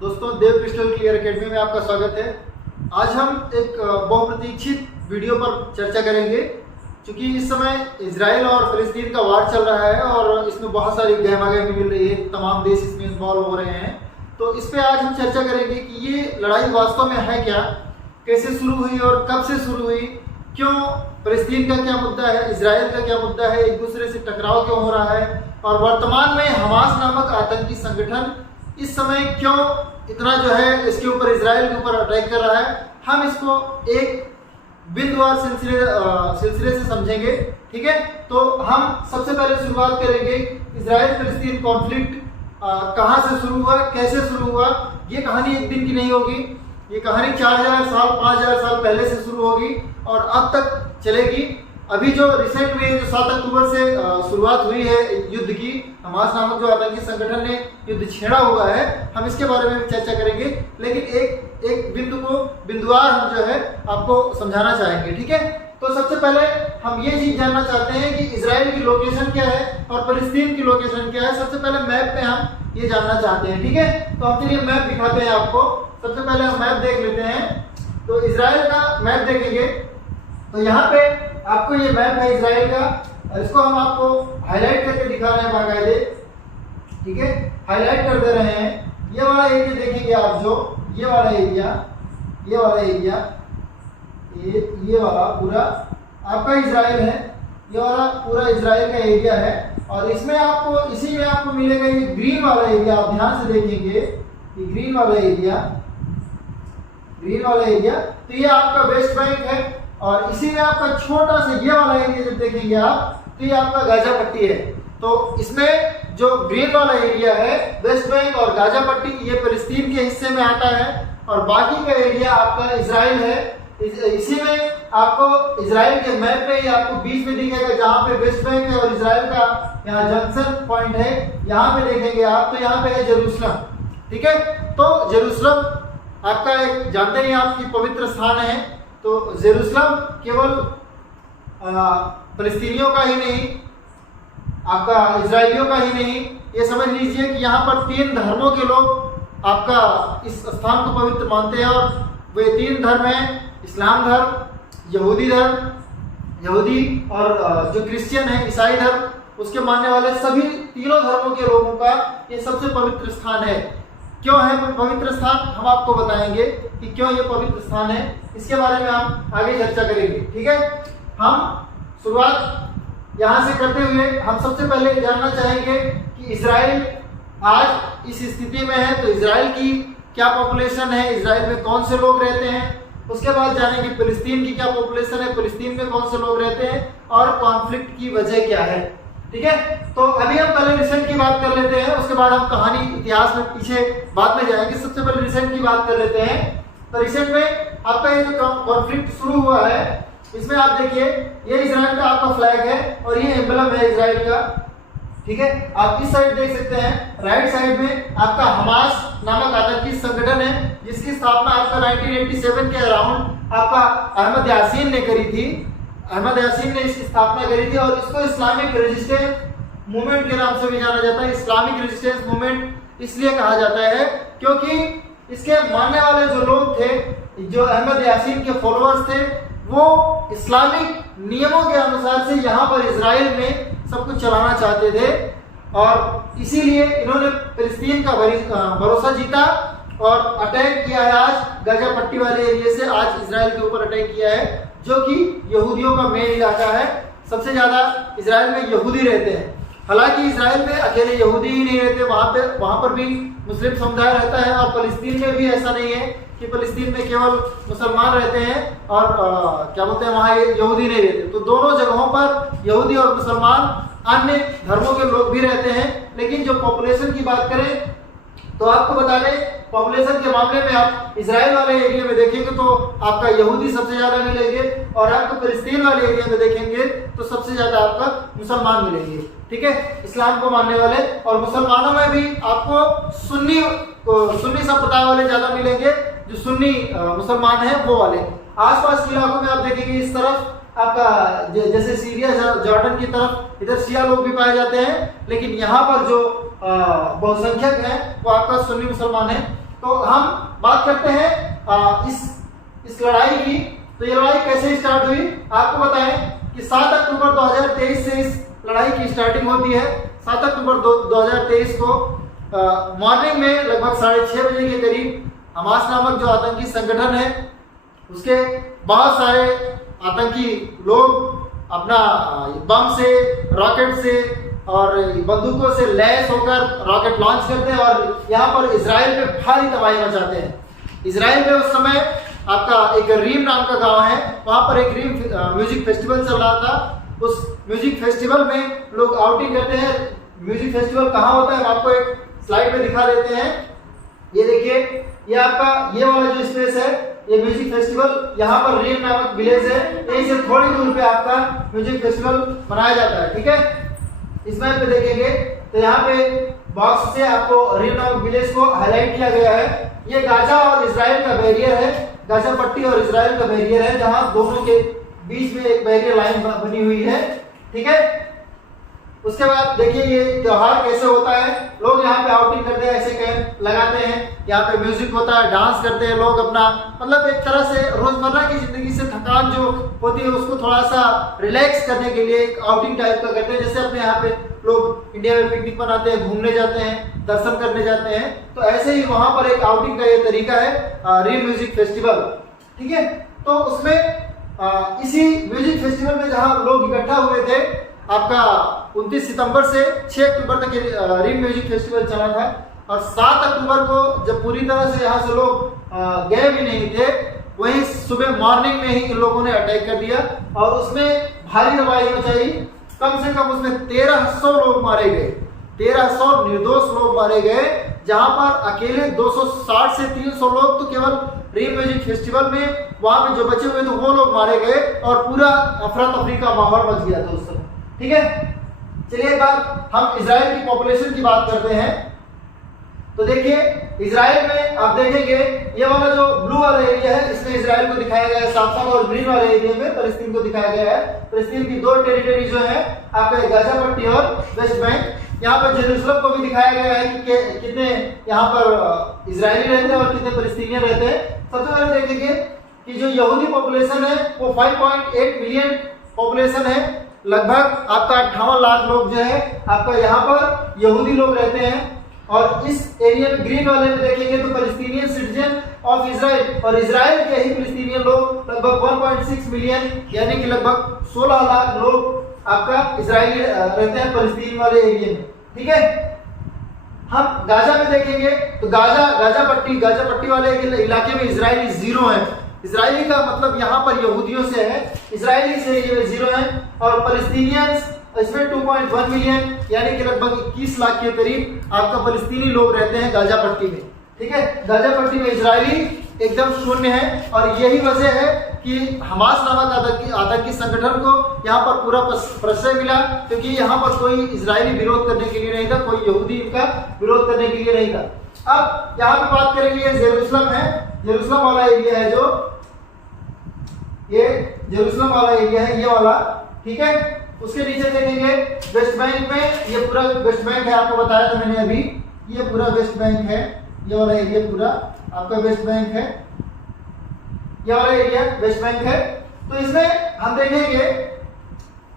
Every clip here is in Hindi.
दोस्तों, देव क्रिस्टल क्लियर एकेडमी में आपका स्वागत है। आज हम एक बहुप्रतीक्षित वीडियो पर चर्चा करेंगे। क्योंकि इस समय इजराइल और फिलिस्तीन का वार चल रहा है और इसमें बहुत सारी गहमागहमी मिल रही है, तमाम देश इसमें इन्वॉल्व हो रहे हैं। तो इस पे आज हम चर्चा करेंगे कि ये लड़ाई वास्तव में है क्या, कैसे शुरू हुई और कब से शुरू हुई, क्यों फिलिस्तीन का क्या मुद्दा है, इजराइल का क्या मुद्दा है, एक दूसरे से टकराव क्यों हो रहा है और वर्तमान में हमास नामक आतंकी संगठन इस समय क्यों इतना जो है इसके ऊपर, इजराइल के ऊपर अटैक कर रहा है। हम इसको एक बिंदुवार सिलसिले से समझेंगे। ठीक है, तो हम सबसे पहले शुरुआत करेंगे इजराइल फिलिस्तीन कॉन्फ्लिक्ट कहाँ से शुरू हुआ, कैसे शुरू हुआ। ये कहानी एक दिन की नहीं होगी, ये कहानी 4000 साल 5000 साल पहले से शुरू होगी और अब तक चलेगी। अभी जो रिसेंट में जो 7 अक्टूबर से शुरुआत हुई है युद्ध की, हमास नामक जो आतंकी संगठन ने युद्ध छेड़ा हुआ है, हम इसके बारे में भी चर्चा करेंगे। लेकिन एक बिंदु को बिंदुवार हम जो है आपको समझाना चाहेंगे। ठीक है, तो सबसे पहले हम ये चीज जानना चाहते हैं कि इजराइल की लोकेशन क्या है और फिलिस्तीन की लोकेशन क्या है। सबसे पहले मैप पे हम ये जानना चाहते हैं। ठीक है, तो हम चलिए मैप दिखाते हैं आपको। सबसे पहले हम मैप देख लेते हैं। तो इजराइल का मैप देखेंगे तो यहाँ पे आपको ये मैप है इजराइल का, इसको हम आपको हाईलाइट करके दिखा रहे हैं बाकायदे। ठीक है, हाईलाइट कर दे रहे हैं। ये वाला एरिया देखेंगे आप, जो ये वाला एरिया, ये वाला पूरा आपका इजराइल है। ये वाला पूरा इजराइल का एरिया है और इसमें आपको, इसी में आपको मिलेगा ये ग्रीन वाला एरिया। आप ध्यान से देखेंगे ये ग्रीन वाला एरिया, तो ये आपका वेस्ट बैंक है और इसी में आपका छोटा सा ये वाला एरिया जब देखेंगे आप, तो ये आपका गाजा पट्टी है। तो इसमें जो ग्रीन वाला एरिया है वेस्ट बैंक और गाजा पट्टी, ये फिलिस्तीन के हिस्से में आता है और बाकी का एरिया आपका इजराइल है। इसी में आपको इजराइल के मैप पे आपको बीच में दिखेगा जहां पे वेस्ट बैंक है और इजराइल का यहाँ जंक्शन पॉइंट है, यहाँ पे देखेंगे आप, तो यहाँ पे है जेरूसलम। ठीक है, तो जेरूसलम आपका एक, जानते हैं आपकी पवित्र स्थान है। तो जेरूसलम केवल फिलिस्तीनियों का ही नहीं, आपका इजराइलियों का ही नहीं, ये समझ लीजिए कि यहाँ पर 3 धर्मों के लोग आपका इस स्थान को पवित्र मानते हैं और वे 3 धर्म हैं, इस्लाम धर्म, यहूदी और जो क्रिश्चियन है, ईसाई धर्म, उसके मानने वाले सभी तीनों धर्मों के लोगों का ये सबसे पवित्र स्थान है। क्यों है पवित्र स्थान, हम आपको बताएंगे कि क्यों ये पवित्र स्थान है। इसके बारे में हम आगे चर्चा करेंगे। ठीक है, हम शुरुआत यहाँ से करते हुए हम सबसे पहले जानना चाहेंगे कि इजराइल आज इस स्थिति में है, तो इजराइल की क्या पॉपुलेशन है, इजराइल में कौन से लोग रहते हैं। उसके बाद जानेंगे फिलिस्तीन की क्या पॉपुलेशन है, फिलिस्तीन में कौन से लोग रहते हैं और कॉन्फ्लिक्ट की वजह क्या है। ठीक है, तो अभी हम पहले रिसेंट की बात कर लेते हैं, उसके बाद हम कहानी इतिहास में पीछे बाद में जाएंगे। सबसे पहले रिसेंट की बात कर लेते हैं। तो रिसेंट में आपका ये जो कॉन्फ्लिक्ट शुरू हुआ है, इसमें आप देखिए ये इजराइल का आपका फ्लैग है और ये एम्बलम है इजराइल का। ठीक है, आप इस साइड देख सकते हैं, राइट साइड में आपका हमास नामक आतंकी संगठन है जिसकी स्थापना आपका 1987 के अराउंड आपका अहमद यासीन ने करी थी। अहमद यासीन ने इसकी स्थापना करी थी और इसको इस्लामिक रेजिस्टेंस मूवमेंट के नाम से भी जाना जाता है। इस्लामिक रेजिस्टेंस मूवमेंट इसलिए कहा जाता है क्योंकि इसके मानने वाले जो लोग थे, जो अहमद यासीन के फॉलोअर्स थे, वो इस्लामिक नियमों के अनुसार से यहाँ पर इजराइल में सब कुछ चलाना चाहते थे और इसीलिए इन्होंने फिलिस्तीन का भरोसा जीता और अटैक किया है। आज गाजा पट्टी वाले एरिया से आज इजराइल के ऊपर अटैक किया है, जो कि यहूदियों का मेन इलाका है। सबसे ज्यादा इजराइल में यहूदी रहते हैं। हालांकि इजराइल में अकेले यहूदी ही नहीं रहते, वहां पर भी मुस्लिम समुदाय रहता है और फिलिस्तीन में भी ऐसा नहीं है कि फिलिस्तीन में केवल मुसलमान रहते हैं और क्या बोलते हैं वहां यहूदी नहीं रहते। तो दोनों जगहों पर यहूदी और मुसलमान, अन्य धर्मों के लोग भी रहते हैं। लेकिन जो पॉपुलेशन की बात करें तो आपको बता दें, पॉपुलेशन के मामले में आप इजराइल वाले एरिया में देखेंगे तो आपका यहूदी सबसे ज्यादा मिलेंगे और आपको फिलिस्तीन वाले एरिया में देखेंगे तो सबसे ज्यादा आपका मुसलमान मिलेंगे। ठीक है, इस्लाम को मानने वाले, और मुसलमानों में भी आपको सुन्नी संप्रदाय वाले ज्यादा मिलेंगे, जो सुन्नी मुसलमान है वो वाले। आसपास के इलाकों में आप देखेंगे इस तरफ आपका जैसे सीरिया, जॉर्डन की तरफ, इधर शिया लोग भी पाए जाते हैं, लेकिन यहाँ पर जो बहुसंख्यक है वो आपका सुन्नी मुसलमान है। तो हम बात करते हैं इस लड़ाई की। तो ये लड़ाई कैसे स्टार्ट हुई आपको बताएं कि 7 अक्टूबर 2023 से इस लड़ाई की स्टार्टिंग होती है। 7 अक्टूबर 2023 को मॉर्निंग में लगभग 6:30 बजे के करीब हमास नामक जो आतंकी संगठन है उसके बहुत सारे आतंकी लोग अपना बम से, रॉकेट से और बंदूकों से लैस होकर रॉकेट लॉन्च करते हैं और यहाँ पर इजराइल पे भारी तबाही मचाते हैं। इजराइल में उस समय आपका एक रीम नाम का गांव है, वहां पर एक रीम म्यूजिक फेस्टिवल चल रहा था। उस म्यूजिक फेस्टिवल में लोग आउटिंग करते हैं। म्यूजिक फेस्टिवल कहाँ होता है आपको एक स्लाइड में दिखा देते हैं। ये देखिए, ये आपका ये वाला जो स्पेस है, ये म्यूजिक फेस्टिवल यहाँ पर रीम नामक विलेज है, यहीं से थोड़ी दूर पे आपका म्यूजिक फेस्टिवल मनाया जाता है। ठीक है, इस मैप पे देखेंगे तो यहाँ पे बॉक्स से आपको रीम नामक विलेज को हाईलाइट किया गया है। ये गाजा और इजराइल का बैरियर है, गाजा पट्टी और इजराइल का बैरियर है, जहां दोनों के बीच में एक बैरियर लाइन बनी हुई है। ठीक है, उसके बाद देखिए ये त्योहार कैसे होता है। लोग यहाँ पे आउटिंग करते हैं, ऐसे कैंप लगाते हैं, यहाँ पे म्यूजिक होता है, डांस करते हैं लोग अपना, मतलब एक तरह से रोजमर्रा की जिंदगी से थकान जो होती है उसको थोड़ा सा रिलैक्स करने के लिए एक आउटिंग टाइप का करते हैं। जैसे अपने यहाँ पे लोग इंडिया में पिकनिक मनाते हैं, घूमने जाते हैं, दर्शन करने जाते हैं, तो ऐसे ही वहां पर एक आउटिंग का ये तरीका है रीम म्यूजिक फेस्टिवल। ठीक है, तो उसमें इसी म्यूजिक फेस्टिवल में जहां लोग इकट्ठा हुए थे, आपका 29 सितंबर से 6 अक्टूबर तक रीम म्यूजिक फेस्टिवल चला था और 7 अक्टूबर को जब पूरी तरह से यहाँ से लोग गए भी नहीं थे, वहीं सुबह मॉर्निंग में ही इन लोगों ने अटैक कर दिया और उसमें भारी तबाही मचाई। कम से कम उसमें 1300 लोग मारे गए, 1300 निर्दोष लोग मारे गए, जहां पर अकेले 260 से 300 लोग तो केवल रीम म्यूजिक फेस्टिवल में वहां पे जो बचे हुए थे वो लोग मारे गए और पूरा अफरा तफरी का माहौल मच गया था उस समय। ठीक है, चलिए एक बार हम इजराइल की पॉपुलेशन की बात करते हैं। तो देखिए इजराइल में आप देखेंगे ये वाला जो ब्लू वाला एरिया है इसमें इजराइल को दिखाया गया है साफ साफ, और ग्रीन वाले एरिया में फलस्तीन को दिखाया गया है। फलस्तीन की 2 टेरिटरी जो है आपका गाजा पट्टी और वेस्ट बैंक। यहाँ पर जेरूसलम को भी दिखाया गया है कि कितने यहाँ पर इजरायली रहते हैं और कितने फलस्तीनियन रहते हैं। सबसे पहले देखेंगे कि जो यहूदी पॉपुलेशन है वो 5.8 मिलियन पॉपुलेशन है। लगभग आपका 58 लाख लोग जो है आपका यहाँ पर यहूदी लोग रहते हैं। और इस एरिया में ग्रीन वाले में देखेंगे तो फलस्तीनियन सिटीजन ऑफ इजराइल, और इजराइल के ही फलस्तीनियन लोग लगभग 1.6 मिलियन यानी कि लगभग 16 लाख लोग आपका इजरायली रहते हैं फलस्तीन वाले एरिया में। ठीक है, हम गाजा में देखेंगे तो गाजा पट्टी वाले इलाके में इजरायली 0 है। इजरायली का मतलब यहाँ पर यहूदियों से है, इजरायली से ये 0 है। और फलस्तीनियंस इसमें 2.1 मिलियन यानी कि लगभग 21 लाख के करीब आपका फलस्तीनी लोग रहते हैं गाजा पट्टी में। ठीक है, गाजा पट्टी में इजरायली एकदम शून्य है और यही वजह है कि हमास नामक आतंकी संगठन को यहाँ पर पूरा प्रश्रय मिला, क्योंकि यहाँ पर कोई इजरायली विरोध करने के लिए नहीं था, कोई यहूदी इनका विरोध करने के लिए नहीं था। अब यहाँ पे बात करेंगे, ये जेरूसलम है, जेरूसलम वाला एरिया है, जो ये जेरूसलम वाला एरिया है ये वाला। ठीक है, उसके नीचे देखेंगे वेस्ट बैंक में, ये पूरा वेस्ट बैंक है, आपको बताया था मैंने अभी, ये पूरा वेस्ट बैंक है, ये वाला एरिया पूरा आपका वेस्ट बैंक है, ये वाला एरिया वेस्ट बैंक है। तो इसमें हम देखेंगे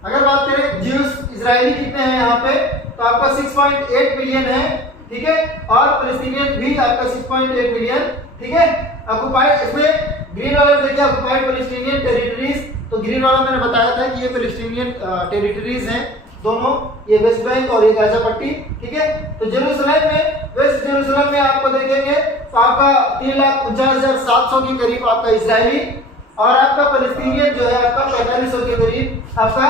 अगर बात करें ज्यूस इजरायली कितने हैं यहाँ पे, तो आपका 6.8 मिलियन है। ठीक है, और फलस्तीनियन भी आपका 6.8 मिलियन। ठीक है, ऑक्युपाइड, इसमें ग्रीन वाला में देखिए ऑक्युपाइड फलस्तीनियन टेरिटरीज, तो ग्रीन वाला मैंने बताया था कि ये फलस्तीनियन टेरिटरीज हैं दोनों, ये वेस्ट बैंक और ये गाजा पट्टी। ठीक है, तो जेरूसलम में, वेस्ट जेरूसलम में आपको देखेंगे तो आपका 3,49,700 के करीब आपका इजरायली, और आपका फलस्तीनियन जो है आपका 4500 के करीब आपका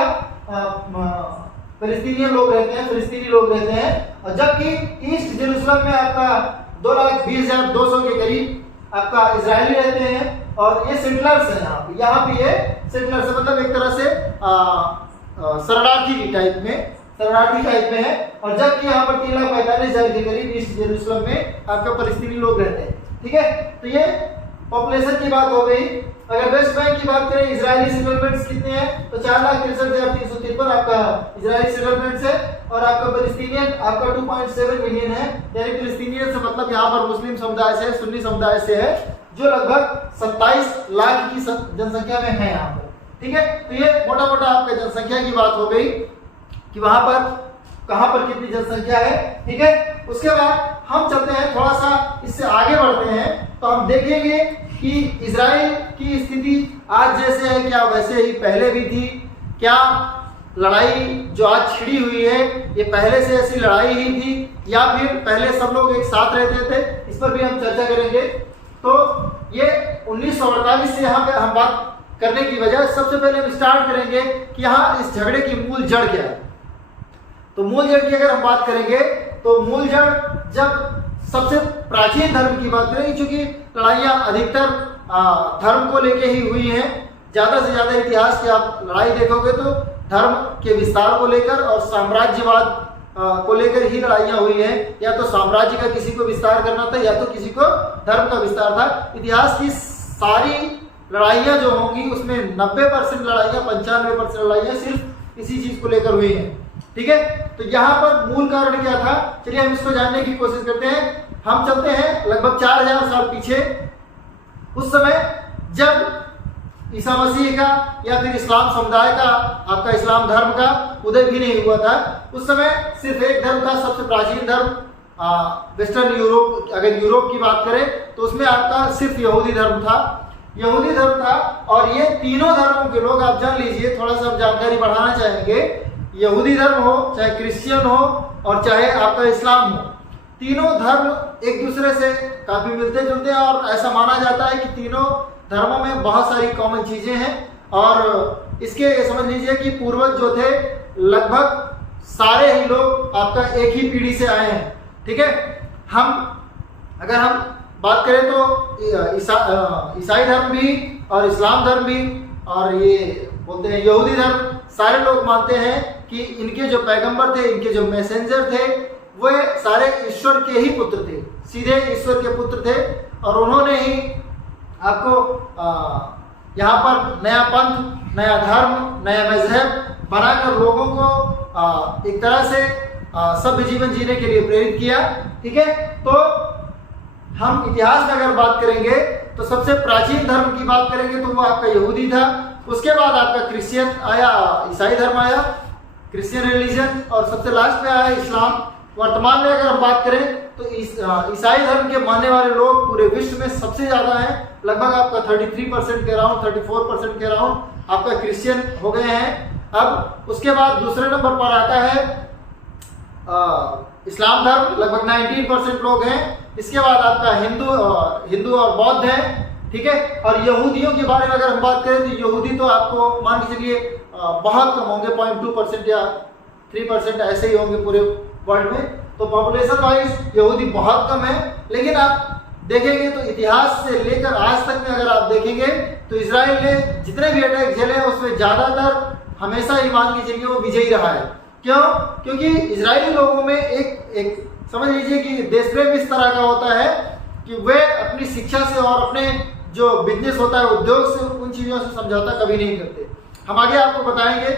फलस्तीनियन लोग रहते हैं, फलस्तीनी लोग रहते हैं। और जबकि ईस्ट जेरूसलम में आपका 2,20,200 के करीब आपका इजरायली रहते हैं, और ये सेटलर्स हैं यहाँ पे ये सेटलर्स है, मतलब एक तरह से शरणार्थी टाइप में है। और जबकि यहाँ पर 3,45,000 के करीब ईस्ट जेरूसलम में आपका फलस्तीनी लोग रहते हैं। ठीक है, तो ये पॉपुलेशन की बात हो गई। अगर वेस्ट बैंक की बात करें, इजरायली सेटलमेंट्स कितने हैं, तो 4,63,353 आपका इजरायली सेटलमेंट्स है, और आपका पैलेस्टीनियन आपका 2.7 मिलियन है। यानी पैलेस्टीनियन से मतलब यहाँ पर मुस्लिम समुदाय से, सुन्नी समुदाय से है, जो लगभग 27 लाख की जनसंख्या में है यहाँ पर। ठीक है, तो ये मोटा मोटा आपका जनसंख्या की बात हो गई कि वहां पर कहां पर कितनी जनसंख्या है। ठीक है, उसके बाद हम चलते हैं थोड़ा सा इससे आगे बढ़ते हैं, तो हम देखेंगे कि इजराइल की स्थिति आज जैसे है क्या वैसे ही पहले भी थी, क्या लड़ाई जो आज छिड़ी हुई है ये पहले से ऐसी लड़ाई ही थी, या फिर पहले सब लोग एक साथ रहते थे, इस पर भी हम चर्चा करेंगे। तो ये 1948 से यहाँ पे हम बात करने की वजह, सबसे पहले हम स्टार्ट करेंगे कि यहाँ इस झगड़े की मूल जड़ क्या है। तो मूल जड़ की अगर हम बात करेंगे तो मूल जड़, जब सबसे प्राचीन धर्म की बात करेंगे, क्योंकि लड़ाइयाँ अधिकतर धर्म को लेके ही हुई हैं, ज्यादा से ज्यादा इतिहास की आप लड़ाई देखोगे तो धर्म के विस्तार को लेकर और साम्राज्यवाद को लेकर ही लड़ाइयाँ हुई हैं। या तो साम्राज्य का किसी को विस्तार करना था, या तो किसी को धर्म का विस्तार था। इतिहास की सारी लड़ाइयाँ जो होंगी उसमें 90% लड़ाइयाँ, 95% लड़ाइयाँ सिर्फ इसी चीज को लेकर हुई हैं। ठीक है, तो यहाँ पर मूल कारण क्या था, चलिए हम इसको जानने की कोशिश करते हैं। हम चलते हैं लगभग 4000 साल पीछे, उस समय जब ईसा मसीह का या फिर इस्लाम समुदाय का, आपका इस्लाम धर्म का उदय भी नहीं हुआ था। उस समय सिर्फ एक धर्म था, सबसे प्राचीन धर्म वेस्टर्न यूरोप, अगर यूरोप की बात करें तो उसमें आपका सिर्फ यहूदी धर्म था, यहूदी धर्म था। और ये तीनों धर्मों के लोग, आप जान लीजिए, थोड़ा सा हम जानकारी बढ़ाना चाहेंगे, यहूदी धर्म हो, चाहे क्रिश्चियन हो और चाहे आपका इस्लाम हो, तीनों धर्म एक दूसरे से काफी मिलते जुलते हैं, और ऐसा माना जाता है कि तीनों धर्मों में बहुत सारी कॉमन चीजें हैं। और इसके समझ लीजिए कि पूर्वज जो थे लगभग सारे ही लोग आपका एक ही पीढ़ी से आए हैं। ठीक है, अगर हम बात करें तो ईसाई धर्म भी और इस्लाम धर्म भी और ये बोलते हैं यहूदी धर्म, सारे लोग मानते हैं कि इनके जो पैगंबर थे, इनके जो मैसेंजर थे, वे सारे ईश्वर के ही पुत्र थे, सीधे ईश्वर के पुत्र थे। और उन्होंने ही आपको यहाँ पर नया पंथ, नया धर्म, नया मजहब बनाकर लोगों को एक तरह से सभ्य जीवन जीने के लिए प्रेरित किया। ठीक है, तो हम इतिहास में अगर बात करेंगे तो सबसे प्राचीन धर्म की बात करेंगे तो वो आपका यहूदी था। उसके बाद आपका क्रिश्चियन आया, ईसाई धर्म आया, क्रिश्चियन रिलीजन, और सबसे लास्ट में आया इस्लाम। वर्तमान में अगर हम बात करें तो ईसाई धर्म के मानने वाले लोग पूरे विश्व में सबसे ज्यादा हैं, लगभग आपका 33% के अराउंड, 34% के अराउंड आपका क्रिश्चियन हो गए हैं। अब उसके बाद दूसरे नंबर पर आता है इस्लाम धर्म, लगभग 19% लोग हैं। इसके बाद आपका हिंदू और बौद्ध है। ठीक है, और यहूदियों के बारे में अगर हम बात करें तो यहूदी तो आपको मान के चलिए बहुत कम होंगे, 0.2% या 3% ऐसे ही होंगे पूरे वर्ल्ड में। तो पॉपुलेशन वाइज यहूदी बहुत कम है। लेकिन आप देखेंगे तो इतिहास से लेकर आज तक में अगर आप देखेंगे तो इजराइल ने जितने भी अटैक झेले हैं उसमें ज्यादातर हमेशा ही मान के चलिए वो विजयी रहा है। क्यों? क्योंकि इजरायली लोगों में एक समझ लीजिए कि देश प्रेम इस तरह का होता है कि वे अपनी शिक्षा से और अपने जो बिजनेस होता है, उद्योग से, उन चीजों से समझौता कभी नहीं करते। हम आगे आपको बताएंगे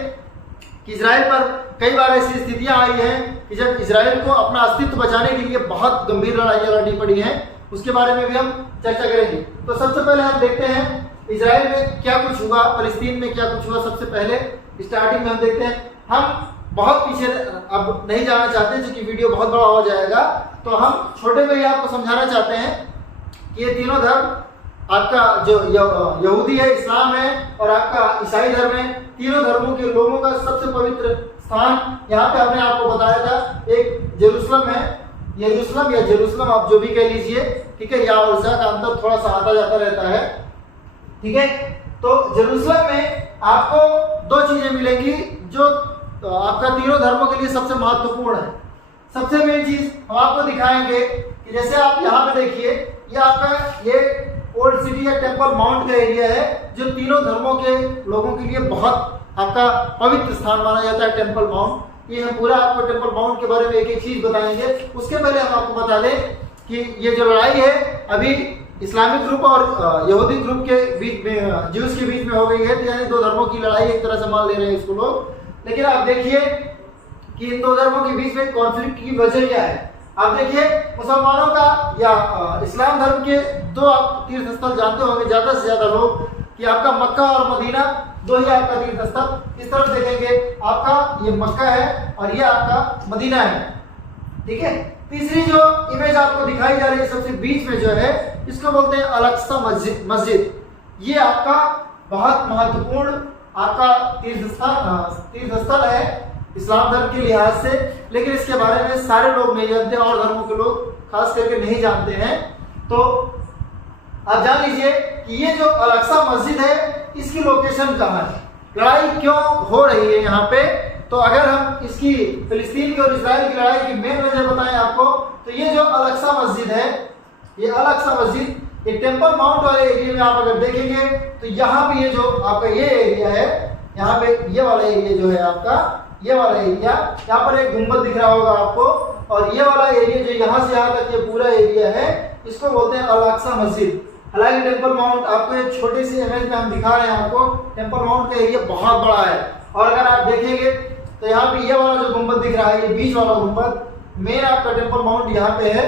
कि इजराइल पर कई बार ऐसी स्थितियां आई हैं कि जब इजराइल को अपना अस्तित्व बचाने के लिए बहुत गंभीर लड़ाइयां लड़नी पड़ी हैं, उसके बारे में भी हम चर्चा करेंगे। तो सबसे पहले हम देखते हैं इजराइल में क्या कुछ हुआ, फलस्तीन में क्या कुछ हुआ। सबसे पहले स्टार्टिंग में हम देखते हैं, हम बहुत पीछे अब नहीं जाना चाहते क्योंकि वीडियो बहुत बड़ा हो जाएगा, तो हम छोटे में ही आपको समझाना चाहते हैं कि ये तीनों धर्म, आपका जो यहूदी है, इस्लाम है और आपका ईसाई धर्म है, तीनों धर्मों के लोगों का सबसे पवित्र स्थान यहाँ पे हमने आपको बताया था, एक जेरूसलम है। यरूशलेम या जेरूसलम आप जो भी कह लीजिए, ठीक है, या उर्जा का अंतर थोड़ा सा आता जाता रहता है। ठीक है, तो जेरूसलम में आपको दो चीजें मिलेंगी जो आपका तीनों धर्मों के लिए सबसे महत्वपूर्ण है। सबसे मेन चीज हम आपको दिखाएंगे कि जैसे आप यहाँ पे देखिए, ये आपका ये ओल्ड सिटी या टेम्पल माउंट का एरिया है जो तीनों धर्मों के लोगों के लिए बहुत आपका पवित्र स्थान माना जाता है, टेम्पल माउंट। ये हम पूरा आपको टेम्पल माउंट के बारे में एक एक चीज बताएंगे। उसके पहले हम आपको बता दें कि ये जो लड़ाई है अभी इस्लामिक ग्रुप और यहूदी ग्रुप के बीच में, ज्यूस के बीच में हो गई है, तो यानी दो धर्मों की लड़ाई एक तरह से मान ले रहे हैं इसको लोग। लेकिन आप देखिए कि इन दो धर्मों के बीच में कॉन्फ्लिक्ट की वजह क्या है। आप देखिए मुसलमानों का या इस्लाम धर्म के दो आप तीर्थ स्थल जानते होंगे ज्यादा से ज्यादा लोग, कि आपका मक्का और मदीना दो ही आपका तीर्थ स्थल। इस तरफ देखेंगे आपका ये मक्का है और ये आपका मदीना है, ठीक है। तीसरी जो इमेज आपको दिखाई जा रही है सबसे बीच में जो है, इसको बोलते हैं अल-अक्सा मस्जिद। ये आपका बहुत महत्वपूर्ण आपका तीर्थ स्थल है इस्लाम धर्म के लिहाज से, लेकिन इसके बारे में सारे लोग नहीं जानते और धर्मों के लोग खास करके नहीं जानते हैं। तो आप जान लीजिए कि ये जो अल-अक्सा मस्जिद है इसकी लोकेशन कहाँ है, लड़ाई क्यों हो रही है यहाँ पे। तो अगर हम इसकी फिलिस्तीन की और इजराइल की लड़ाई की मेन वजह बताएं आपको, तो ये जो अल-अक्सा मस्जिद है, ये अल-अक्सा मस्जिद ये टेम्पल माउंट वाले एरिया में आप अगर देखेंगे तो यहाँ पे ये जो आपका ये एरिया है, यहाँ पे ये वाला एरिया जो है आपका, ये वाला एरिया, यहाँ पर एक गुंबद दिख रहा होगा आपको, और ये वाला एरिया जो यहाँ से यहाँ तक ये पूरा एरिया है, इसको बोलते हैं अल-अक्सा मस्जिद। हालांकि टेम्पल माउंट आपको एक छोटे से इमेज में हम दिखा रहे हैं आपको, टेम्पल माउंट का एरिया बहुत बड़ा है। और अगर आप देखेंगे तो यहाँ पे ये वाला जो गुंबद दिख रहा है, ये बीच वाला गुंबद, मेन आपका टेम्पल माउंट यहाँ पे है।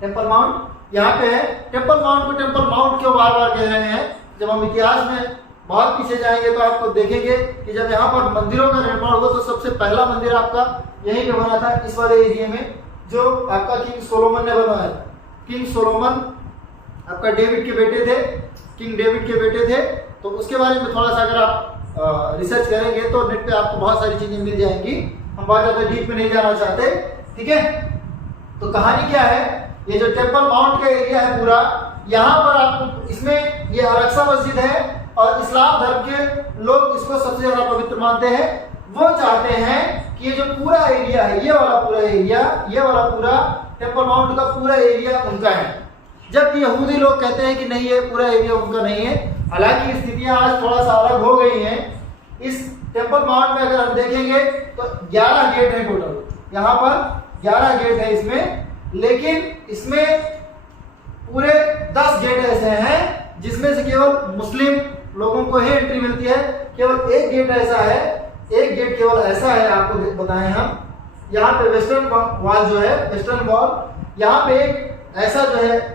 टेम्पल माउंट यहाँ पे है। टेम्पल माउंट को टेम्पल माउंट क्यों बार बार कह रहे हैं, जब हम इतिहास में बहुत पीछे जाएंगे तो आपको देखेंगे कि जब यहाँ पर मंदिरों का निर्माण हुआ तो सबसे पहला मंदिर आपका यहीं पे बना था, इस वाले एरिया में, जो आपका किंग सोलोमन ने बनवाया था। किंग सोलोमन आपका डेविड के बेटे थे, किंग डेविड के बेटे थे। तो उसके बारे में थोड़ा सा अगर आप रिसर्च करेंगे तो नेट पे आपको बहुत सारी चीजें मिल जाएंगी, हम बहुत ज्यादा डीप में नहीं जाना चाहते, ठीक है। तो कहानी क्या है, ये जो टेम्पल माउंट का एरिया है पूरा, यहाँ पर आपको इसमें ये अल-अक्सा मस्जिद है और इस्लाम धर्म के लोग इसको सबसे ज्यादा पवित्र मानते हैं। वो चाहते हैं कि ये जो पूरा एरिया है, ये वाला पूरा एरिया, ये वाला पूरा टेम्पल माउंट का पूरा एरिया उनका है, जबकि यहूदी लोग कहते हैं कि नहीं ये पूरा एरिया उनका नहीं है। हालांकि स्थितियां आज थोड़ा सा अलग हो गई हैं। इस टेम्पल माउंट में अगर हम देखेंगे तो 11 गेट है टोटल, यहाँ पर 11 गेट है इसमें, लेकिन इसमें पूरे 10 गेट ऐसे हैं जिसमें से केवल मुस्लिम लोगों को ही एंट्री मिलती है। केवल एक गेट ऐसा है, एक गेट केवल ऐसा है, आपको बताएं हम, यहाँ पे वेस्टर्न वॉल जो है, वेस्टर्न वॉल, यहाँ पे एक ऐसा जो है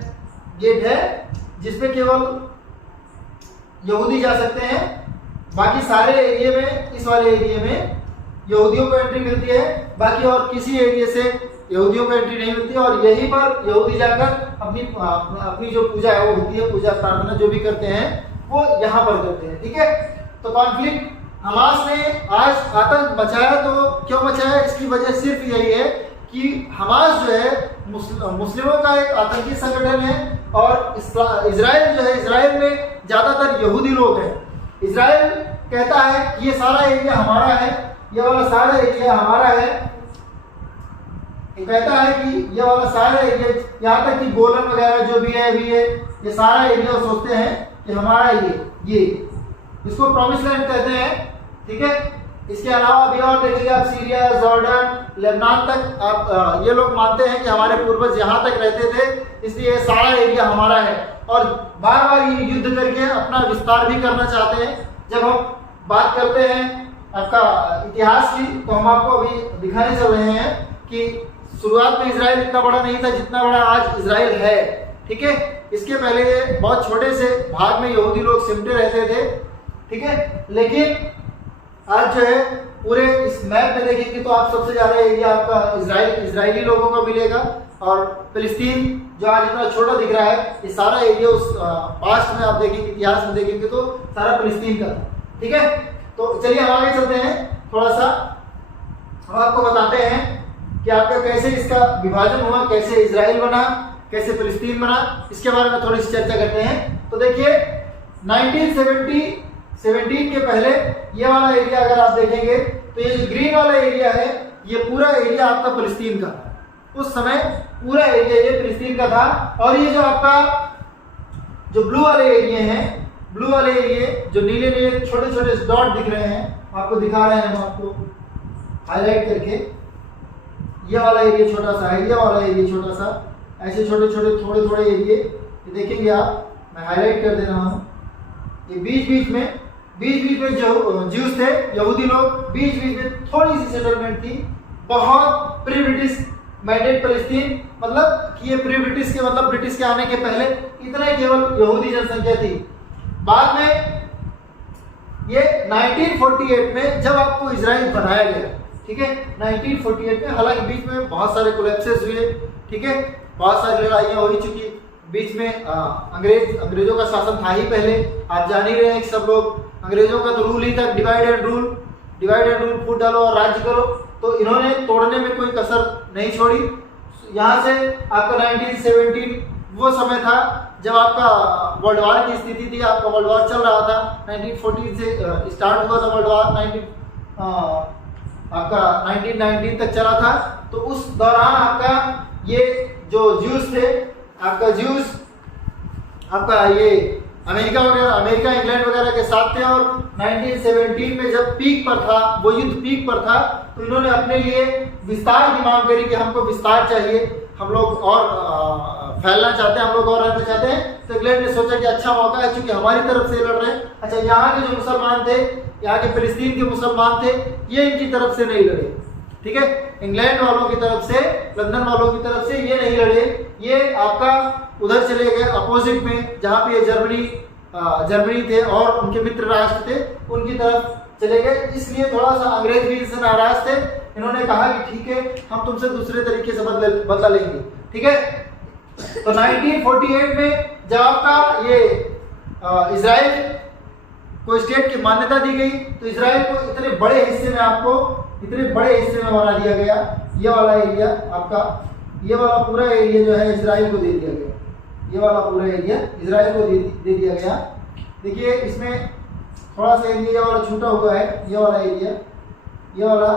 गेट है जिसमें केवल यहूदी जा सकते हैं। बाकी सारे एरिया में, इस वाले एरिया में यहूदियों को एंट्री मिलती है, बाकी और किसी एरिया से यहूदियों को एंट्री नहीं मिलती। और यहीं पर यहूदी जाकर अपनी जो पूजा है वो होती है, पूजा प्रार्थना जो भी करते हैं वो यहाँ पर करते हैं, ठीक है। तो कॉन्फ्लिक्ट हमास ने आज आतंक मचाया, तो क्यों मचाया, इसकी वजह सिर्फ यही है कि हमास जो है मुस्लिमों का एक आतंकी संगठन है, और इजराइल जो है, इजराइल में ज्यादातर यहूदी लोग हैं। इजराइल कहता है कि ये सारा एरिया हमारा है, ये वाला सारा एरिया हमारा है। ये कहता है कि ये वाला सारा एरिया, यहाँ तक कि गोलन वगैरह जो भी है अभी है, ये सारा एरिया सोचते हैं कि हमारा ये इसको प्रॉमिस लैंड कहते हैं, ठीक है। इसके अलावा भी और देखेंगे आप, सीरिया, जॉर्डन, लेबनान तक आप ये लोग मानते हैं कि हमारे पूर्वज यहाँ तक रहते थे, इसलिए सारा एरिया हमारा है। और बार बार ये युद्ध करके अपना विस्तार भी करना चाहते हैं। जब हम बात करते हैं आपका इतिहास की, तो हम आपको अभी दिखाने चल रहे हैं कि शुरुआत में इजराइल इतना बड़ा नहीं था जितना बड़ा आज इजराइल है, ठीक है। इसके पहले बहुत छोटे से भाग में यहूदी लोग सिमटे रहते थे, ठीक है। लेकिन आज जो है पूरे इस मैप में देखेंगे तो आप सबसे ज्यादा एरिया आपका इजरायली लोगों का मिलेगा, और फिलिस्तीन जो आज इतना छोटा दिख रहा है, ये सारा एरिया उस पास्ट में आप देखेंगे, इतिहास में देखेंगे तो सारा फिलिस्तीन का था, ठीक है। तो चलिए हम आगे चलते हैं, थोड़ा सा हम आपको बताते हैं कि आपका कैसे इसका विभाजन हुआ, कैसे इजराइल बना, कैसे फिलिस्तीन बना, इसके बारे में थोड़ी सी चर्चा करते हैं। तो देखिए 1917 के पहले ये वाला एरिया अगर आप देखेंगे तो ये जो ग्रीन वाला एरिया है, ये पूरा एरिया आपका फिलिस्तीन का था। उस समय पूरा एरिया ये फिलिस्तीन का था। और ये जो आपका जो ब्लू वाले एरिया हैं, ब्लू वाले एरिया जो नीले नीले छोटे छोटे डॉट दिख रहे हैं, आपको दिखा रहे हैं हम आपको हाईलाइट करके, ये वाला एरिया छोटा सा है, ये वाला एरिया छोटा सा, ऐसे छोटे छोटे थोड़े थोड़े एरिया ये देखेंगे आप, मैं हाईलाइट कर दे रहा हूँ, ये बीच बीच में जो ज्यूज थे, यहूदी लोग, बीच में थोड़ी सी सेटलमेंट थी, बहुत प्री ब्रिटिश मैंडेट पैलेस्टीन, मतलब कि ये प्री ब्रिटिश के मतलब ब्रिटिश के आने के पहले इतना ही केवल यहूदी जनसंख्या थी। बाद में ये 1948 में जब आपको इजराइल बनाया गया, ठीक है, 1948 में, हालांकि बीच में बहुत सारे कोलैप्सेस हुए, ठीक है, बहुत सारी लड़ाइयाँ हो ही चुकी, बीच में अंग्रेजों का शासन था ही पहले, आप जान ही रहे हैं कि सब लोग, अंग्रेजों का तो रूल ही था डिवाइड एंड रूल, फूट डालो और राज्य करो, तो इन्होंने तोड़ने में कोई कसर नहीं छोड़ी। यहाँ से आपका 1917 वो समय था जब आपका वर्ल्ड वार की स्थिति थी, आपका वर्ल्ड वार चल रहा था, 1914 से स्टार्ट हुआ था वर्ल्ड वार, आपका 1919 तक चला था। तो उस दौरान आपका ये जो ज्यूज थे, आपका ये अमेरिका इंग्लैंड वगैरह के साथ थे, और 1917 में जब पीक पर था, वो युद्ध पीक पर था, तो इन्होंने अपने लिए विस्तार की मांग करी कि हमको विस्तार चाहिए, हम लोग और फैलना चाहते हैं, हम लोग और रहना चाहते हैं। तो इंग्लैंड ने सोचा कि अच्छा मौका है, क्योंकि हमारी तरफ से लड़ रहे हैं। अच्छा, यहाँ के जो मुसलमान थे, यहाँ के फिलिस्तीन के मुसलमान थे, ये इनकी तरफ से नहीं लड़े, ठीक है, इंग्लैंड वालों की तरफ से, लंदन वालों की तरफ से ये नहीं लड़े, ये आपका उधर चले गए अपोजिट में, जहाँ पे ये जर्मनी थे और उनके मित्र राष्ट्र थे, उनकी तरफ चले गए। इसलिए थोड़ा सा अंग्रेज भी इनसे नाराज थे, इन्होंने कहा कि ठीक है, हम तुमसे दूसरे तरीके से बदला लेंगे, ठीक है। तो 1948 में जब आपका ये इजराइल को स्टेट की मान्यता दी गई, तो इजराइल को इतने बड़े हिस्से में बना दिया गया। ये वाला एरिया आपका, ये वाला पूरा एरिया जो है इजराइल को दे दिया गया, ये वाला पूरा एरिया इजराइल को दे दिया गया। देखिए इसमें थोड़ा सा एरिया वाला छूटा हुआ है, ये वाला एरिया, ये वाला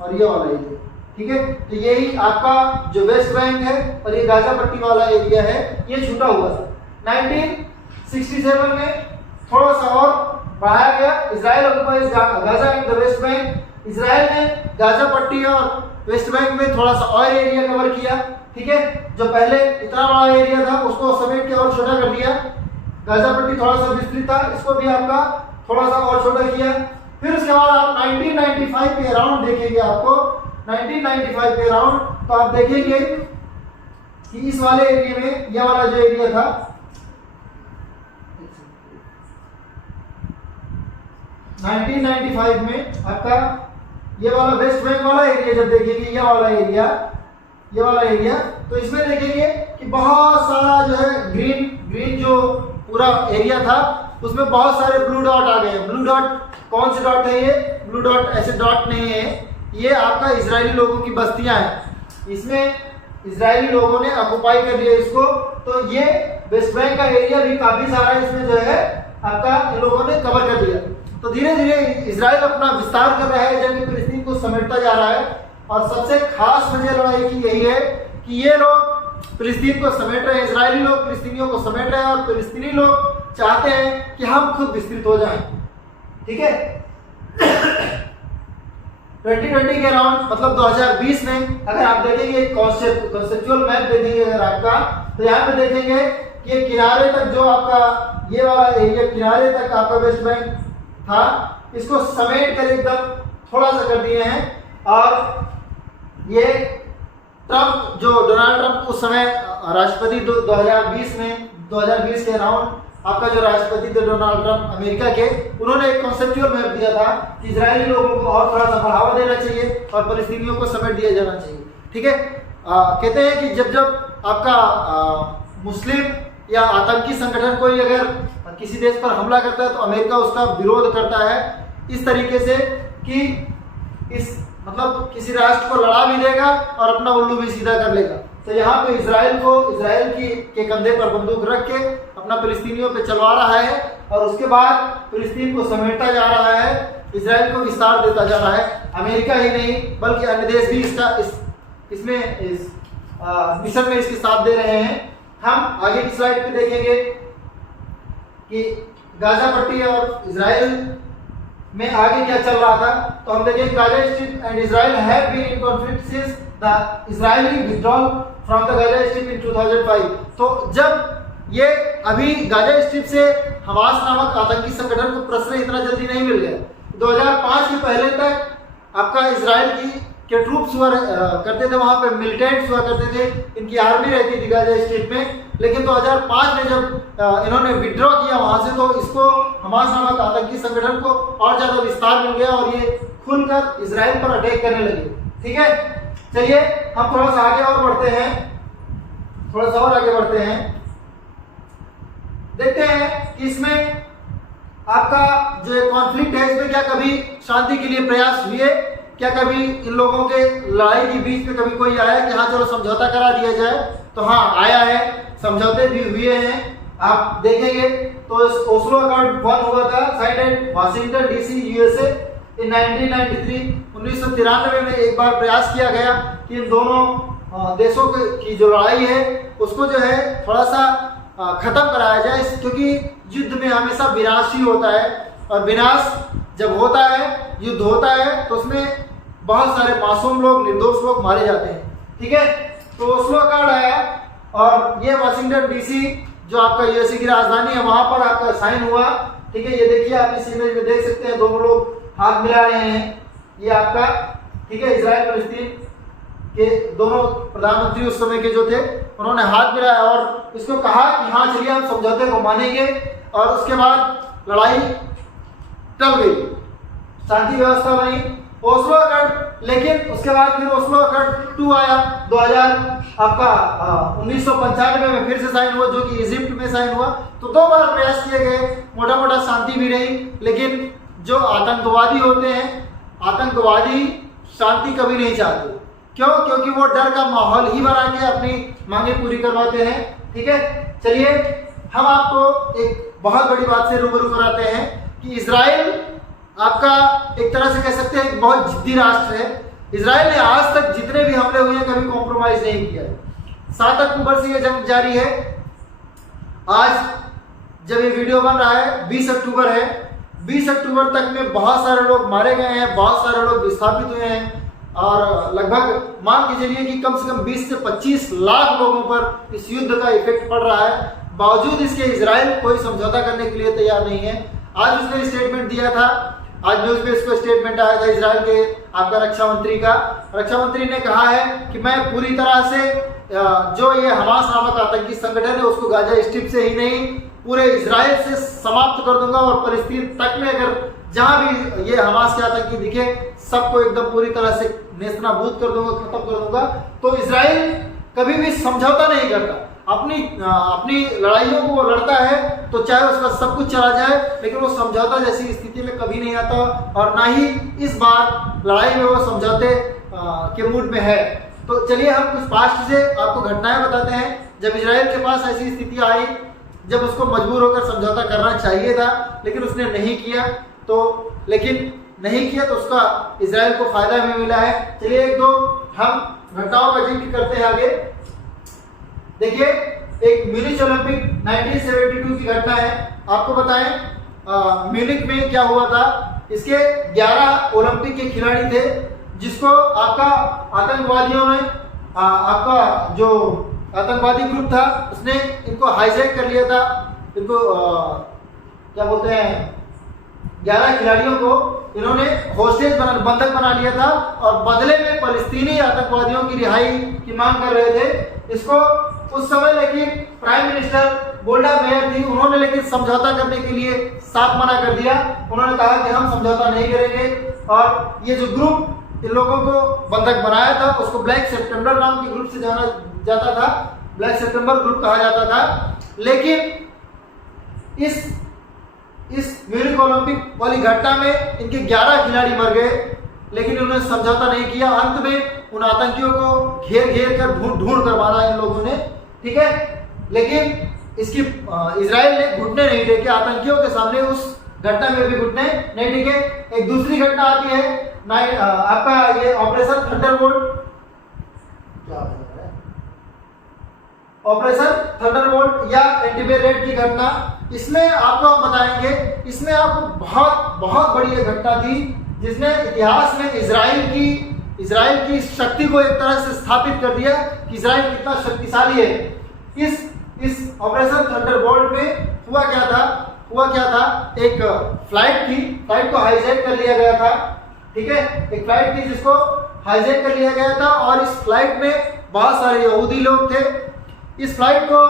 और ये वाला एरिया, ठीक है। तो यही आपका जो वेस्ट बैंक है और ये गाजा पट्टी वाला एरिया है, ये छूटा हुआ था। 1967 में थोड़ा सा और बढ़ाया गया, Israel occupies Gaza in the West Bank. Israel ने गाजा पट्टी और वेस्ट बैंक में थोड़ा सा और एरिया कवर किया, ठीक है। जो पहले इतना बड़ा एरिया था उसको समेट के और छोटा कर दिया। गाजा पट्टी थोड़ा सा विस्तृत था, इसको भी आपका थोड़ा सा और छोटा किया। फिर उसके बाद आप 1995 के अराउंड देखेंगे, आपको 1995 के अराउंड, तो आप देखेंगे कि इस वाले एरिया में, ये वाला जो एरिया था, 1995 में आपका ये वाला वेस्ट बैंक वाला एरिया जब देखेंगे, ये वाला एरिया, तो इसमें देखेंगे कि बहुत सारा जो है ग्रीन जो पूरा एरिया था, उसमें बहुत सारे ब्लू डॉट आ गए। ब्लू डॉट कौन से डॉट है? ये ब्लू डॉट ऐसे डॉट नहीं है, ये आपका इजरायली लोगों की बस्तियां हैं। इसमें इजरायली लोगों ने ऑक्युपाई कर लिया इसको, तो ये वेस्ट बैंक का एरिया भी काफी सारा इसमें जो है आपका इन लोगों ने कवर कर लिया। तो धीरे धीरे इजराइल अपना विस्तार कर रहा है, जबकि फिलिस्तीन को समेटता जा रहा है। और सबसे खास वजह लड़ाई की यही है कि ये लोग फिलिस्तीन को समेट रहे हैं, इजरायली लोग फिलिस्तीनियों को समेट रहे हैं, और फिलिस्तीनी लोग चाहते हैं कि हम खुद विस्तृत हो जाएं, ठीक है। 2020 के अराउंड, मतलब 2020 में अगर आप देखेंगे कॉन्सेप्चुअल मैप देखेंगे अगर आपका, तो यहाँ पे देखेंगे कि ये किनारे तक जो आपका ये वाला एरिया, किनारे तक आपका वेस्ट बैंक था, इसको समेट कर एकदम थोड़ा सा कर दिए हैं। और ये ट्रंप, जो डोनाल्ड ट्रंप उस समय राष्ट्रपति 2020 के अराउंड आपका जो राष्ट्रपति थे डोनाल्ड ट्रंप अमेरिका के, उन्होंने एक कॉन्सेप्चुअल मैप दिया था कि इजरायली लोगों को और थोड़ा सा बढ़ावा देना चाहिए और फिलिस्तीनियों को समेट दिया जाना चाहिए, ठीक है। कहते हैं कि जब आपका मुस्लिम या आतंकी संगठन कोई अगर किसी देश पर हमला करता है, तो अमेरिका उसका विरोध करता है इस तरीके से कि इस मतलब किसी राष्ट्र को लड़ा भी देगा और अपना उल्लू भी सीधा कर लेगा। तो यहाँ पे इजराइल के कंधे पर बंदूक रख के अपना फिलिस्तीनियों पे चलवा रहा है, और उसके बाद फिलिस्तीन को समेटता जा रहा है, इजराइल को विस्तार देता जा रहा है। अमेरिका ही नहीं बल्कि अन्य देश भी इस मिशन में इसके साथ दे रहे हैं। हम आगे की स्लाइड पे देखेंगे कि गाजा पट्टी और इजराइल में आगे क्या चल रहा था। तो हम देखेंगे Gaza strip and Israel have been in conflict since the Israeli withdrawal from the Gaza strip in 2005। तो जब ये अभी गाजा स्ट्रिप से हमास नामक आतंकी संगठन को प्रश्रय इतना जल्दी नहीं मिल गया। 2005 के पहले तक आपका इजराइल के ट्रूप्स हुआ करते थे, वहां पे मिलिटेंट्स हुआ करते थे, इनकी आर्मी रहती थी गाजा स्ट्रिप में। लेकिन 2005 में जब इन्होंने विड्रॉ किया वहां से, तो इसको हमास नामक आतंकी संगठन को और ज्यादा विस्तार मिल गया और ये खुलकर इजराइल पर अटैक करने लगे। ठीक है, चलिए हम थोड़ा सा आगे और बढ़ते हैं, थोड़ा सा और आगे बढ़ते हैं। देखते हैं कि इसमें आपका जो कॉन्फ्लिक्ट है इसमें क्या कभी शांति के लिए प्रयास हुए, क्या कभी इन लोगों के लड़ाई के बीच में कभी कोई आया कि हाँ चलो समझौता करा दिया जाए? तो हाँ आया है, समझौते भी हुए हैं। आप देखेंगे तो ओस्लो अकॉर्ड 1 हुआ था, signed at Washington DC USA in 1993। 1993 में एक बार प्रयास किया गया कि इन दोनों देशों की जो लड़ाई है उसको जो है थोड़ा सा खत्म कराया जाए, क्योंकि युद्ध में हमेशा विनाश ही होता है, और विनाश जब होता है, युद्ध होता है, तो उसमें बहुत सारे मासूम लोग, निर्दोष लोग मारे जाते हैं। ठीक है, तो ओस्लो अकॉर्ड आया और ये वाशिंगटन डीसी जो आपका यूएसए की राजधानी है वहां पर आपका साइन हुआ। ठीक है, ये देखिए आप इस इमेज में देख सकते हैं, दोनों लोग हाथ मिला रहे हैं, ये आपका, ठीक है, इजराइल फलस्तीन के दोनों प्रधानमंत्री उस समय के जो थे उन्होंने हाथ मिलाया और इसको कहा कि हाँ चलिए हम समझौते को मानेंगे, और उसके बाद लड़ाई टल गई, शांति व्यवस्था बनी, ओस्लो अकॉर्ड। लेकिन उसके बाद फिर ओस्लो अकॉर्ड 2 आया 2000 आपका 1995 में फिर से साइन हुआ, जो कि इजिप्ट में साइन हुआ। तो 2 बार प्रयास किए गए, मोटा मोटा शांति भी रही, लेकिन जो आतंकवादी होते हैं, आतंकवादी शांति कभी नहीं चाहते। क्यों? क्योंकि वो डर का माहौल ही बना के अपनी मांगे पूरी करवाते हैं। ठीक है, चलिए हम आपको एक बहुत बड़ी बात से रूबरू कराते हैं कि इजराइल आपका एक तरह से कह सकते हैं एक बहुत जिद्दी राष्ट्र है। इजराइल ने आज तक जितने भी हमले हुए हैं कभी कॉम्प्रोमाइज नहीं किया। 7 अक्टूबर से ये जंग जारी है। आज जब ये वीडियो बन रहा है 20 अक्टूबर है, 20 अक्टूबर तक में बहुत सारे लोग मारे गए हैं, बहुत सारे लोग विस्थापित हुए हैं, और लगभग मान के चलिए कि कम से कम 20 से 25 लाख लोगों पर इस युद्ध का इफेक्ट पड़ रहा है। बावजूद इसके इजराइल कोई समझौता करने के लिए तैयार नहीं है। आज उसने स्टेटमेंट दिया था, आज न्यूज पे इसको स्टेटमेंट आया था इजराइल के आपका रक्षा मंत्री का। रक्षा मंत्री ने कहा है कि मैं पूरी तरह से जो ये हमास नामक आतंकी संगठन है उसको गाजा स्ट्रिप से ही नहीं पूरे इजराइल से समाप्त कर दूंगा, और फलस्तीन तक में अगर जहां भी ये हमास के आतंकी दिखे सबको एकदम पूरी तरह से नेस्तनाबूद कर दूंगा, खत्म कर दूंगा। तो इजराइल कभी भी समझौता नहीं करता, अपनी लड़ाइयों को वो लड़ता है, तो चाहे उसका सब कुछ चला जाए, लेकिन वो समझौता जैसी स्थिति में कभी नहीं आता, और ना ही इस बार लड़ाई में वो समझौते के मूड में है। तो चलिए हम कुछ पास्ट से आपको घटनाएं बताते हैं जब इजराइल के पास ऐसी स्थिति आई, जब उसको मजबूर होकर समझौता करना चाहिए था लेकिन उसने नहीं किया, तो लेकिन नहीं किया तो उसका इजराइल को फायदा भी मिला है। चलिए 1-2 हम घटनाओं का जिक्र करते हैं आगे। देखिए, एक म्यूनिच ओलंपिक 1972 की घटना है। आपको बताएं म्यूनिक में क्या हुआ था। इसके 11 ओलंपिक के खिलाड़ी थे, जिसको आपका आतंकवादियों ने आपका जो आतंकवादी ग्रुप था उसने इनको हाईजैक कर लिया था। इनको क्या बोलते हैं, 11 खिलाड़ियों को इन्होंने होस्टेज बंधक बना लिया था, और बदले में फलस्तीनी आतंकवादियों की रिहाई की मांग कर रहे थे। इसको उस समय लेकिन प्राइम मिनिस्टर गोल्डा मेयर थी, उन्होंने लेकिन समझौता करने के लिए साफ मना कर दिया। उन्होंने कहा कि हम समझौता नहीं करेंगे, और ये जो ग्रुप इन लोगों को बंधक बनाया था उसको ब्लैक सितंबर नाम के ग्रुप से जाना जाता था, ब्लैक सितंबर ग्रुप कहा जाता था। लेकिन इस म्यूनिक ओलंपिक वाली घटना में इनके 11 खिलाड़ी मर गए, लेकिन उन्होंने समझौता नहीं किया। अंत में उन आतंकियों को घेर कर ढूंढ कर मारा इन लोगों ने। ठीक है, लेकिन इसकी इजराइल ने घुटने नहीं टेके, आतंकियों के सामने उस घटना में भी घुटने नहीं टेके। एक दूसरी घटना आती है आपका ये ऑपरेशन थंडरबोल्ट, ऑपरेशन थंडरबोल्ट या एंटीबे रेड की घटना। इसमें आपको हम बताएंगे, इसमें आपको बहुत बड़ी ये घटना थी जिसने इतिहास में इजराइल की शक्ति को एक तरह से स्थापित कर दिया कि इजराइल कितना शक्तिशाली है। इस ऑपरेशन थंडरबोल्ट में हुआ क्या था, एक फ्लाइट थी, फ्लाइट को हाईजैक कर लिया गया था, ठीक है, एक फ्लाइट थी जिसको हाईजैक कर लिया गया था और इस फ्लाइट में बहुत सारे यहूदी लोग थे। इस फ्लाइट को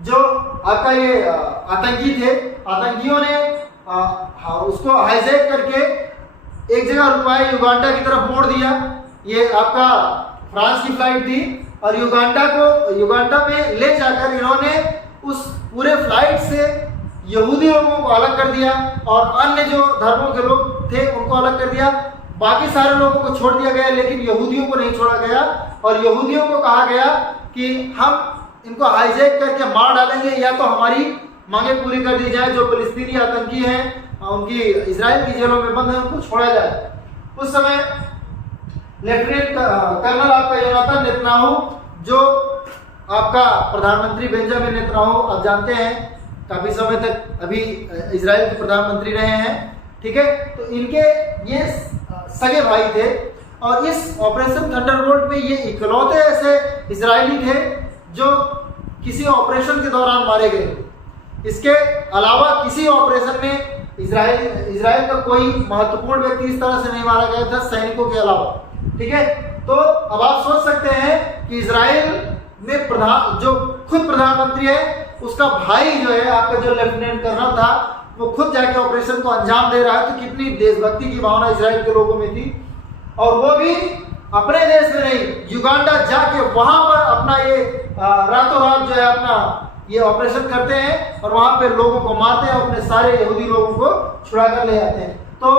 जो आपका ये आतंकी थे, आतंकियों ने उसको हाईजैक करके एक जगह रुकवाया, युगांडा की तरफ मोड़ दिया। ये आपका फ्रांस की फ्लाइट थी और युगांडा में ले जाकर इन्होंने उस पूरे फ्लाइट से यहूदी लोगों को अलग कर दिया और अन्य जो धर्मों के लोग थे उनको अलग कर दिया। बाकी सारे लोगों को छोड़ दिया गया, लेकिन यहूदियों को नहीं छोड़ा गया और यहूदियों को कहा गया कि हम इनको हाईजैक करके मार डालेंगे या तो हमारी मांगे पूरी कर दी जाए। जो फिलिस्तीनी आतंकी हैं उनकी इजराइल की जेलों में बंद है, उनको छोड़ा जाए। उस समय लेफ्टिनेंट कर्नल आपका योनाथन नेतन्याहू, जो आपका प्रधानमंत्री बेंजामिन नेतन्याहू आप जानते हैं काफी समय तक अभी इजराइल के प्रधानमंत्री रहे हैं, ठीक है, तो इनके ये सगे भाई थे और इस ऑपरेशन थंडरबोल्ट में ये इकलौते ऐसे इजरायली थे जो किसी ऑपरेशन के दौरान मारे गए। इसके अलावा किसी ऑपरेशन में इजराइल का कोई महत्वपूर्ण व्यक्ति इस तरह से नहीं मारा गया था सैनिकों के अलावा, ठीक है। तो अब आप सोच सकते हैं कि इजराइल में जो खुद प्रधानमंत्री है उसका भाई जो है आपका जो लेफ्टिनेंट कर्नल था वो खुद जाके ऑपरेशन को अंजाम दे रहा है, तो कितनी देशभक्ति की भावना इजराइल के लोगों में थी। और वो भी अपने देश में नहीं, युगांडा जाके वहां पर अपना ये रातों रात जो है अपना ये ऑपरेशन करते हैं और वहां पे लोगों को मारते हैं, अपने सारे यहूदी लोगों को छुड़ा कर ले आते हैं। तो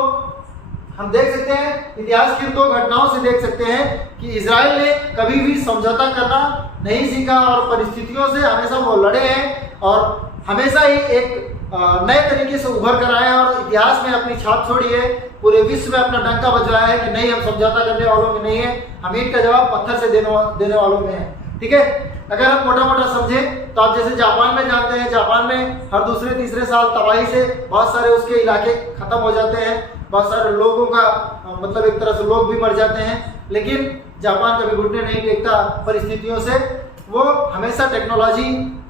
हम देख सकते हैं, इतिहास की दो घटनाओं से देख सकते हैं कि इजराइल ने कभी भी समझौता करना नहीं सीखा और परिस्थितियों से हमेशा वो लड़े हैं और हमेशा ही एक नए तरीके से उभर कर आए हैं और इतिहास में अपनी छाप छोड़ी है, पूरे विश्व में अपना डंका बजवाया है कि नहीं, हम समझौता करने वालों में नहीं है, हम ईंट का जवाब पत्थर से देने वालों में है, ठीक है। अगर हम मोटा मोटा समझें तो आप जैसे जापान में जानते हैं, जापान में हर दूसरे तीसरे साल तबाही से बहुत सारे उसके इलाके खत्म हो जाते हैं, बहुत सारे लोगों का मतलब एक तरह से लोग भी मर जाते हैं, लेकिन जापान कभी घुटने नहीं टेकता परिस्थितियों से। वो हमेशा टेक्नोलॉजी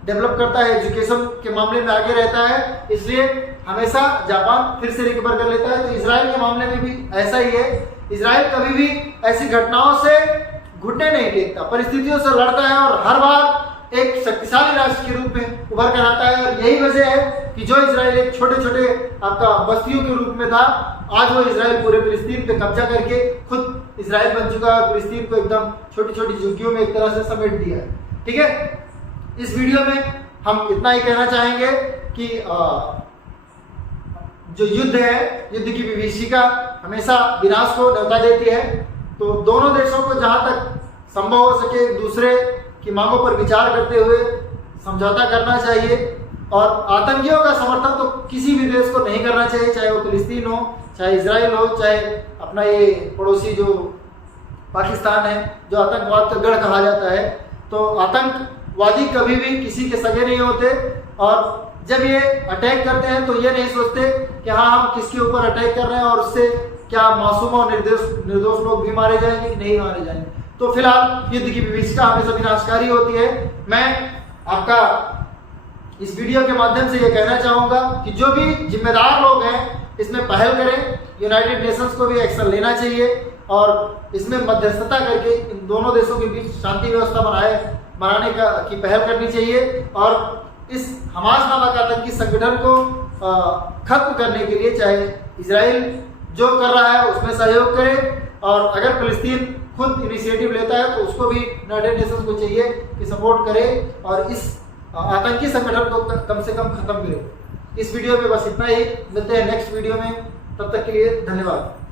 डेवलप करता है, एजुकेशन के मामले में आगे रहता है, इसलिए हमेशा जापान फिर से रिकवर कर लेता है। तो इजराइल के मामले में भी ऐसा ही है, इजराइल कभी भी ऐसी घटनाओं से घुटने नहीं टेकता, परिस्थितियों से लड़ता है और हर बार एक शक्तिशाली राष्ट्र के रूप में उभर कर आता है। और यही वजह है कि जो इजराइल एक छोटे छोटे आपका बस्तियों के रूप में था, आज वो इजराइल पूरे फिलिस्तीन पे कब्जा करके खुद इजराइल बन चुका है, फिलिस्तीन को एकदम छोटी छोटी झुग्गियों में एक तरह से समेट दिया है, ठीक है। इस वीडियो में हम इतना ही कहना चाहेंगे कि जो युद्ध है, युद्ध की विभीषिका हमेशा विनाश को न्योता देती है। तो दोनों देशों को जहां तक संभव हो सके एक दूसरे की मांगों पर विचार करते हुए समझौता करना चाहिए और आतंकियों का समर्थन तो किसी भी देश को नहीं करना चाहिए, चाहे वो फिलिस्तीन हो, चाहे इजराइल हो, चाहे अपना ये पड़ोसी जो पाकिस्तान है, जो आतंकवाद का गढ़ कहा जाता है। तो आतंकवादी कभी भी किसी के सगे नहीं होते और जब ये अटैक करते हैं तो ये नहीं सोचते कि हाँ हम किसके ऊपर अटैक कर रहे हैं और उससे क्या मासूम और निर्दोष लोग भी मारे जाएंगे कि नहीं मारे जाएंगे। तो फिलहाल युद्ध की विभीषिका हमेशा विनाशकारी होती है। मैं आपका इस वीडियो के माध्यम से ये कहना चाहूंगा कि जो भी जिम्मेदार लोग हैं इसमें पहल करें, यूनाइटेड नेशंस को भी एक्शन लेना चाहिए और इसमें मध्यस्थता करके इन दोनों देशों के बीच शांति व्यवस्था बनाने की पहल करनी चाहिए और इस हमास नामक आतंकी संगठन को खत्म करने के लिए चाहे इजराइल जो कर रहा है उसमें सहयोग करे और अगर फिलिस्तीन खुद इनिशिएटिव लेता है तो उसको भी यूनाइटेड नेशंस को चाहिए कि सपोर्ट करे और इस आतंकी संगठन को कम से कम खत्म करे। इस वीडियो में बस इतना ही, मिलते हैं नेक्स्ट वीडियो में, तब तक के लिए धन्यवाद।